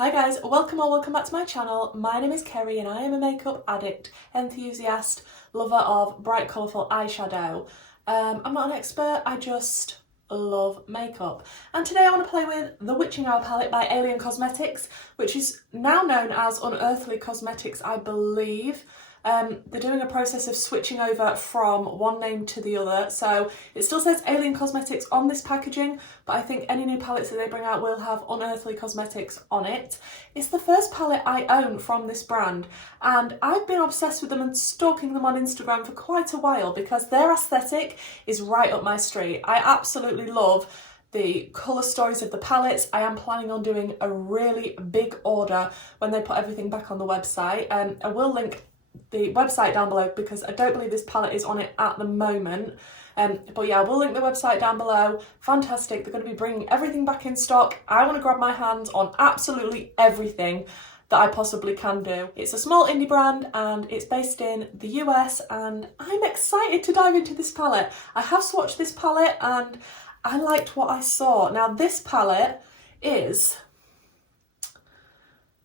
Hi guys, welcome or welcome back to my channel. My name is Kerry and I am a makeup addict, enthusiast, lover of bright colourful eyeshadow. I'm not an expert, I just love makeup. And today I want to play with the Witching Hour palette by Unearthly Cosmetics, which is now known as Unearthly Cosmetics, I believe. They're doing a process of switching over from one name to the other, so it still says Unearthly Cosmetics on this packaging, but I think any new palettes that they bring out will have Unearthly Cosmetics on it. It's the first palette I own from this brand, and I've been obsessed with them and stalking them on Instagram for quite a while because their aesthetic is right up my street. I absolutely love the colour stories of the palettes. I am planning on doing a really big order when they put everything back on the website. I will link the website down below because I don't believe this palette is on it at the moment. But yeah, we'll link the website down below. Fantastic, they're going to be bringing everything back in stock. I want to grab my hands on absolutely everything that I possibly can do. It's a small indie brand and it's based in the US, and I'm excited to dive into this palette. I have swatched this palette and I liked what I saw. Now this palette is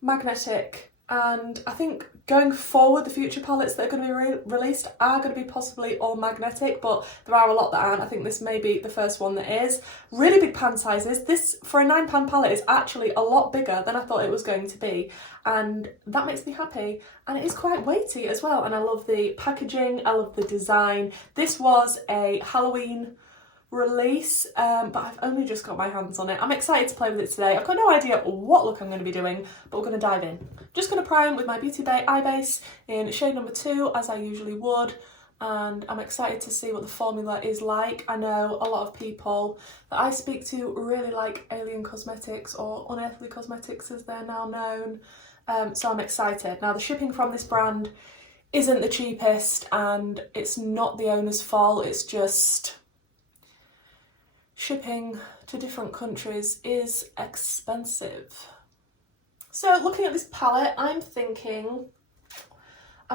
magnetic, and I think going forward the future palettes that are going to be released are going to be possibly all magnetic, but there are a lot that aren't. I think this may be the first one that is. Really big pan sizes. This, for a £9 palette, is actually a lot bigger than I thought it was going to be, and that makes me happy. And it is quite weighty as well, and I love the packaging, I love the design. This was a Halloween release, but I've only just got my hands on it. I'm excited to play with it today. I've got no idea what look I'm going to be doing, but we're going to dive in. Just going to prime with my Beauty Bay eye base in shade number 2, as I usually would, and I'm excited to see what the formula is like. I know a lot of people that I speak to really like Unearthly Cosmetics, or Unearthly Cosmetics as they're now known, so I'm excited. Now the shipping from this brand isn't the cheapest, and it's not the owner's fault, it's just shipping to different countries is expensive. So looking at this palette, I'm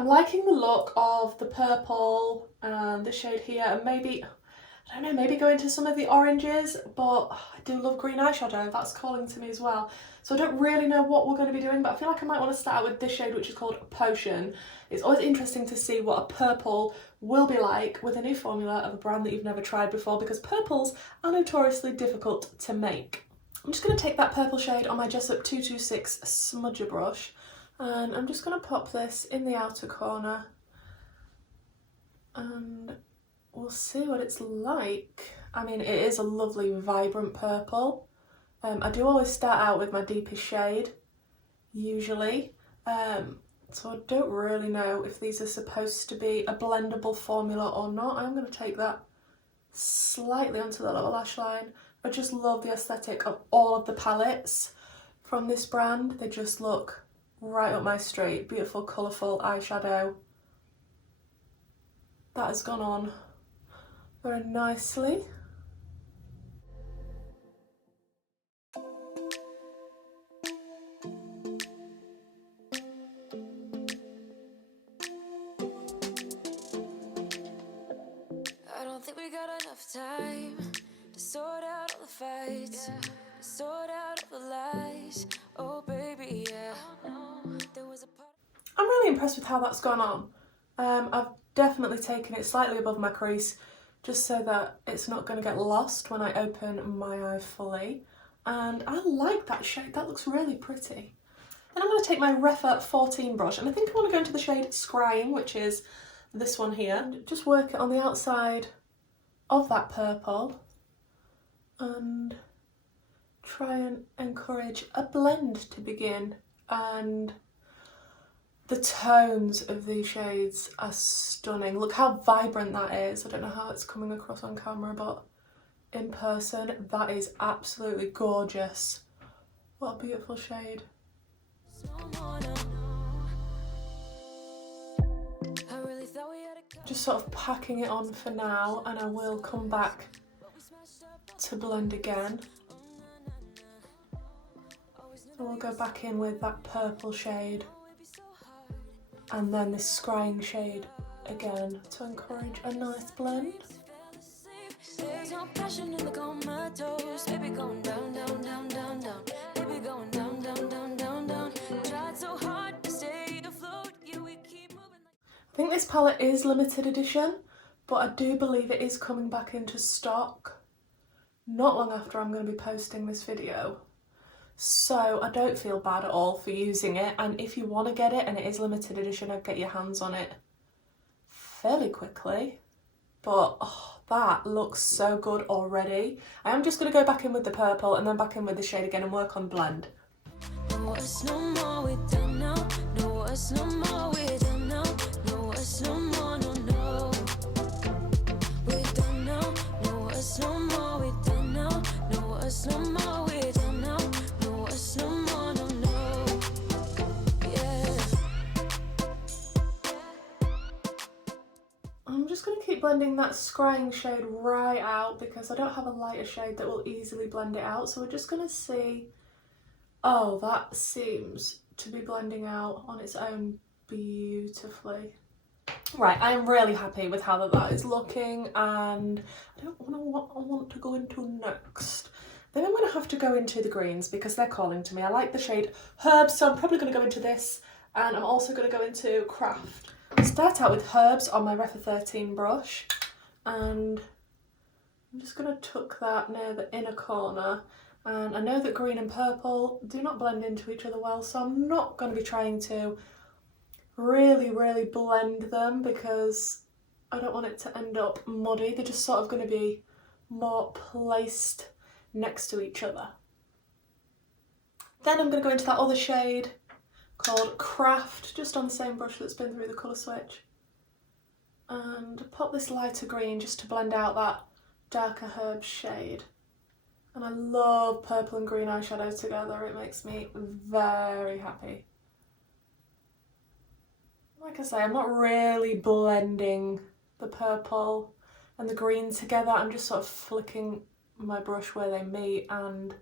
liking the look of the purple and the shade here, and maybe, I don't know, maybe go into some of the oranges, but I do love green eyeshadow, that's calling to me as well. So I don't really know what we're going to be doing, but I feel like I might want to start out with this shade, which is called Potion. It's always interesting to see what a purple will be like with a new formula of a brand that you've never tried before, because purples are notoriously difficult to make. I'm just going to take that purple shade on my Jessup 226 smudger brush, and I'm just going to pop this in the outer corner, and we'll see what it's like. I mean, it is a lovely vibrant purple. I do always start out with my deepest shade, usually, so I don't really know if these are supposed to be a blendable formula or not. I'm going to take that slightly onto the lower lash line. I just love the aesthetic of all of the palettes from this brand. They just look right up my street. Beautiful, colourful eyeshadow. That has gone on very nicely. I don't think we got enough time to sort out all the fights, to sort out all the lies. Oh baby, yeah. There was a part. I'm really impressed with how that's gone on. I've definitely taken it slightly above my crease just so that it's not going to get lost when I open my eye fully. And I like that shade, that looks really pretty. Then I'm going to take my Refa 14 brush, and I think I want to go into the shade Scrying, which is this one here, and just work it on the outside of that purple and try and encourage a blend to begin. And the tones of these shades are stunning. Look how vibrant that is. I don't know how it's coming across on camera, but in person that is absolutely gorgeous. What a beautiful shade. Just sort of packing it on for now, and I will come back to blend again. So we'll go back in with that purple shade and then this Scrying shade again to encourage a nice blend. There's no passion in the comatose, baby going down, down, down, down, down, baby going down, down, down, down. I think this palette is limited edition, but I do believe it is coming back into stock not long after I'm going to be posting this video. So I don't feel bad at all for using it, and if you want to get it and it is limited edition, I'd get your hands on it fairly quickly. But oh, that looks so good already. I am just going to go back in with the purple and then back in with the shade again and work on blend. No, us no more, we done now. No, us no more, we done now. No, us no more, no, no. We done now. No, us no more, we done now. No, us no more, we done now. No, us no more, no, no. Yeah. I'm just going to keep blending that scrying shade right out because I don't have a lighter shade that will easily blend it out. So we're just going to see. Oh, that seems to be blending out on its own beautifully. Right, I am really happy with how that is looking, and I don't know what I want to go into next. Then I'm going to have to go into the greens because they're calling to me. I like the shade Herbs, so I'm probably going to go into this, and I'm also going to go into Craft. I'll start out with Herbs on my Refa 13 brush, and I'm just going to tuck that near the inner corner. And I know that green and purple do not blend into each other well, so I'm not going to be trying to really blend them because I don't want it to end up muddy. They're just sort of going to be more placed next to each other. Then I'm going to go into that other shade called Craft, just on the same brush that's been through the colour switch, and pop this lighter green just to blend out that darker herb shade. And I love purple and green eyeshadow together, it makes me very happy. Like I say, I'm not really blending the purple and the green together, I'm just sort of flicking my brush where they meet, and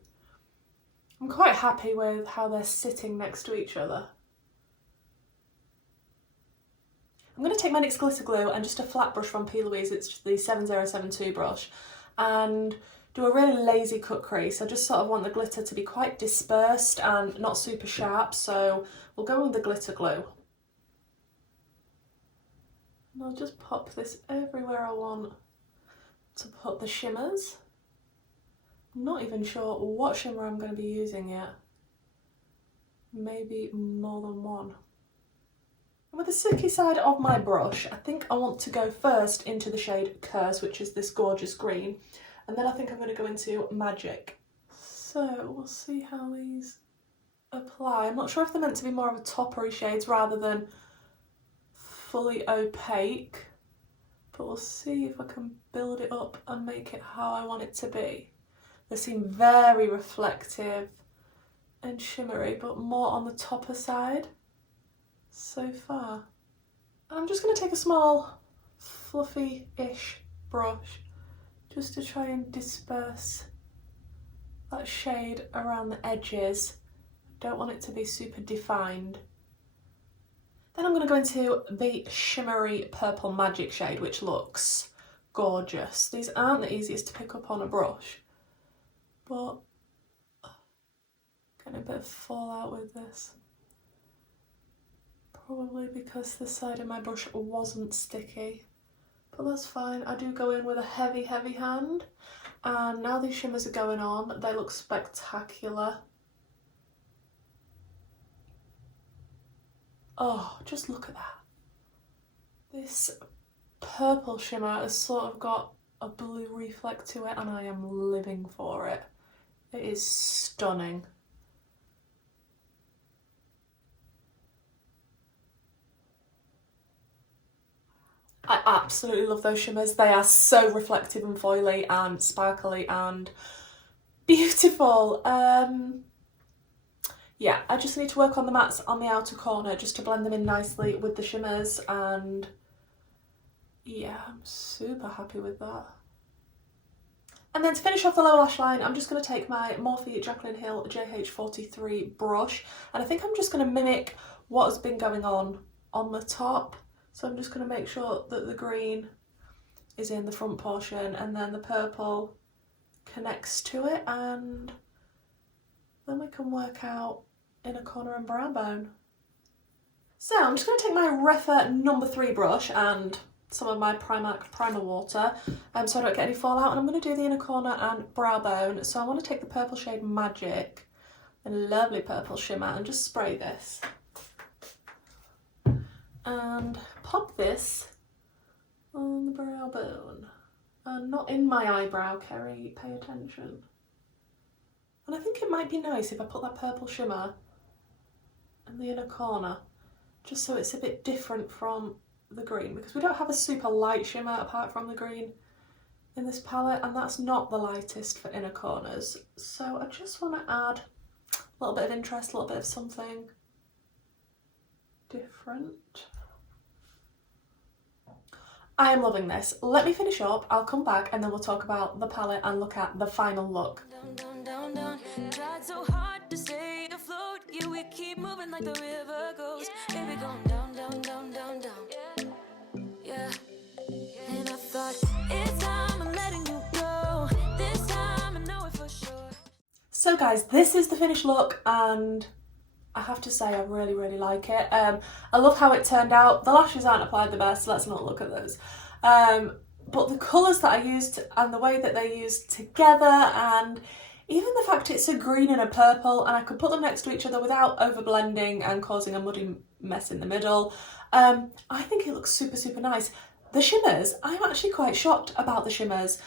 I'm quite happy with how they're sitting next to each other. I'm going to take my NYX glitter glue and just a flat brush from P. Louise, it's the 7072 brush, and do a really lazy cut crease. I just sort of want the glitter to be quite dispersed and not super sharp, so we'll go with the glitter glue. And I'll just pop this everywhere I want to put the shimmers. I'm not even sure what shimmer I'm going to be using yet. Maybe more than one. And with the silky side of my brush, I think I want to go first into the shade Curse, which is this gorgeous green. And then I think I'm going to go into Magic. So we'll see how these apply. I'm not sure if they're meant to be more of a toppery shades rather than fully opaque. But we'll see if I can build it up and make it how I want it to be. They seem very reflective and shimmery, but more on the topper side so far. I'm just going to take a small fluffy-ish brush just to try and disperse that shade around the edges. Don't want it to be super defined. Then I'm going to go into the shimmery purple Magic shade, which looks gorgeous. These aren't the easiest to pick up on a brush, but getting a bit of fallout with this. Probably because the side of my brush wasn't sticky. But that's fine, I do go in with a heavy hand, and now these shimmers are going on, they look spectacular. Oh, just look at that. This purple shimmer has sort of got a blue reflect to it, and I am living for it. It is stunning. I absolutely love those shimmers. They are so reflective and foily and sparkly and beautiful. Yeah, I just need to work on the mattes on the outer corner just to blend them in nicely with the shimmers, and yeah, I'm super happy with that. And then to finish off the lower lash line, I'm just going to take my Morphe Jaclyn Hill JH43 brush, and I think I'm just going to mimic what has been going on the top. So I'm just going to make sure that the green is in the front portion and then the purple connects to it, and then we can work out inner corner and brow bone. So I'm just going to take my Refa number 3 brush and some of my Primark primer water so I don't get any fallout, and I'm going to do the inner corner and brow bone. So I want to take the purple shade Magic, a lovely purple shimmer, and just spray this and pop this on the brow bone, and not in my eyebrow, Kerry, pay attention. And I think it might be nice if I put that purple shimmer in the inner corner, just so it's a bit different from the green, because we don't have a super light shimmer apart from the green in this palette, and that's not the lightest for inner corners. So I just want to add a little bit of interest, a little bit of something different. I am loving this. Let me finish up, I'll come back and then we'll talk about the palette and look at the final look. Down, down, down, down. Tried so hard to stay afloat. Yeah, we keep moving like the river goes. Baby, going down, down, down, down, down. Yeah. And I thought, it's time I'm letting you go. This time I know it for sure. So guys, this is the finished look, and I have to say I really, really like it. I love how it turned out. The lashes aren't applied the best, so let's not look at those. But the colours that I used and the way that they used together, and even the fact it's a green and a purple, and I could put them next to each other without over blending and causing a muddy mess in the middle. I think it looks super, super nice. The shimmers, I'm actually quite shocked about the shimmers.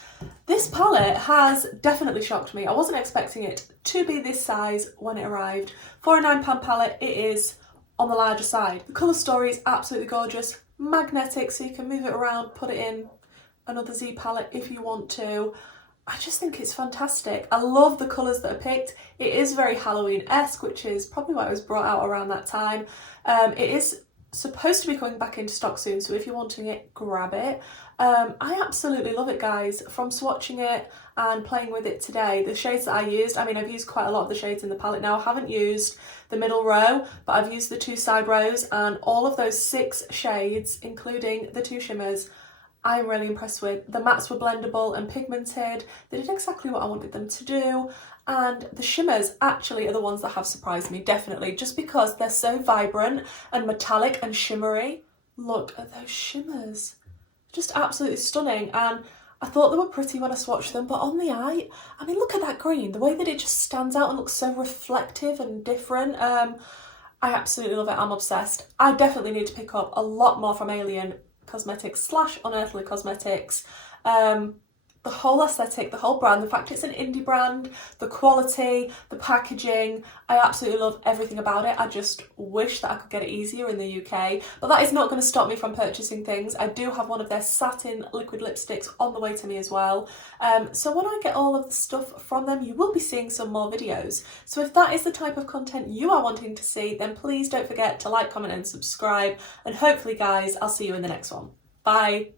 This palette has definitely shocked me. I wasn't expecting it to be this size when it arrived. For a £9 palette, it is on the larger side. The colour story is absolutely gorgeous. Magnetic, so you can move it around, put it in another Z palette if you want to. I just think it's fantastic. I love the colours that are picked. It is very Halloween-esque, which is probably why it was brought out around that time. It is supposed to be coming back into stock soon, so if you're wanting it, grab it. I absolutely love it, guys. From swatching it and playing with it today, the shades that I used, I mean, I've used quite a lot of the shades in the palette now. I haven't used the middle row, but I've used the 2 side rows, and all of those 6 shades, including the 2 shimmers, I'm really impressed with. The mattes were blendable and pigmented. They did exactly what I wanted them to do. And the shimmers actually are the ones that have surprised me, definitely, just because they're so vibrant and metallic and shimmery. Look at those shimmers. Just absolutely stunning. And I thought they were pretty when I swatched them, but on the eye, I mean, look at that green. The way that it just stands out and looks so reflective and different. I absolutely love it. I'm obsessed. I definitely need to pick up a lot more from Alien Cosmetics / Unearthly Cosmetics. The whole aesthetic, the whole brand, the fact it's an indie brand, the quality, the packaging, I absolutely love everything about it. I just wish that I could get it easier in the UK, but that is not going to stop me from purchasing things. I do have one of their satin liquid lipsticks on the way to me as well. So when I get all of the stuff from them, you will be seeing some more videos. So if that is the type of content you are wanting to see, then please don't forget to like, comment and subscribe. And hopefully, guys, I'll see you in the next one. Bye.